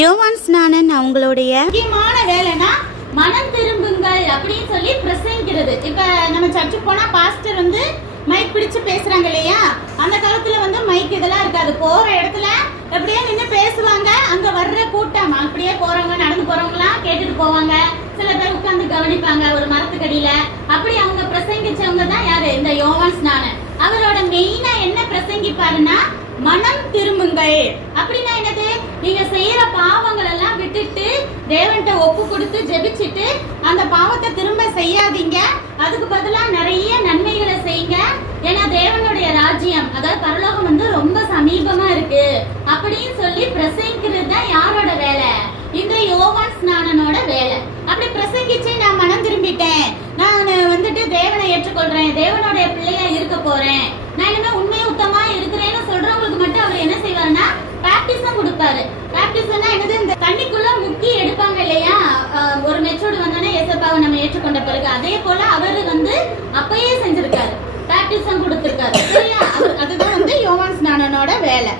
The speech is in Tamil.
யோவான் ஸ்நானன் அவங்களுடைய முக்கியமான வேலைனா மனம் திரும்புங்கள் அப்படின்னு சொல்லி பிரசங்கிக்கிறது. இப்ப நம்ம சர்ச்சுக்கு போனா பாஸ்டர் வந்து மைக் பிடிச்சு பேசுறாங்க இல்லையா, அந்த காலத்துல வந்து மைக் இதெல்லாம் இருக்காது. போற இடத்துல எப்படியே நின்று பேசுவாங்க. அங்க வர்ற கூட்டம் அப்படியே போறவங்க நடந்து போறவங்கலாம் கேட்டுட்டு போவாங்க. சில பேர் உட்கார்ந்து கவனிப்பாங்க ஒரு மரத்துக்கடியில. அப்படி அவங்க பிரசங்கிச்சவங்க தான் யாரு, இந்த யோவான் ஸ்நானன். அவரோட மெயினா என்ன பிரசங்கிப்பாருன்னா மனம் திரும்புங்கள். அப்படின்னா என்னது, நீங்க செய்யற பாவங்கள் எல்லாம் விட்டுட்டு தேவன்கிட்ட ஒப்பு கொடுத்து ஜெபிச்சுட்டு அந்த பாவத்தை திரும்ப செய்யாதீங்க. அதுக்கு பதிலா நிறைய நன்மைகளை செய்யுங்க. ஏன்னா தேவனுடைய ராஜ்யம், அதாவது பரலோகம் வந்து ரொம்ப சமீபமா இருக்கு அப்படின்னு சொல்லி பிரசங்கிக்கிறது தான் யாரோட வேலை, இந்த யோவான் ஸ்நானனோட வேலை. அப்படி பிரசங்கிச்சு நான் மனம் திரும்பிட்டேன், நான் வந்துட்டு தேவனை ஏற்றுக்கொள்றேன், தேவனுடைய பிள்ளையா இருக்க போறேன், நான் இனிமே உண்மையை உத்தமா இருக்கிறேன்னு சொல்றவங்களுக்கு மட்டும் அவர் என்ன செய்வாருன்னா பிராக்டிஸும் கொடுப்பாரு. பிராக்டிஸ்னா என்னது, இந்த தண்ணிக்குள்ள முக்கி எடுப்பாங்க இல்லையா, ஒரு மெச்சூர்டு வந்தோடனே ஏசப்பாவை நம்ம ஏற்றுக்கொண்ட பிறகு, அதே போல அவரு வந்து அப்பயே செஞ்சிருக்காரு, பிராக்டிஸும் கொடுத்திருக்காரு. சரியா, அதுதான் வந்து யோவான் ஸ்நானனோட வேலை.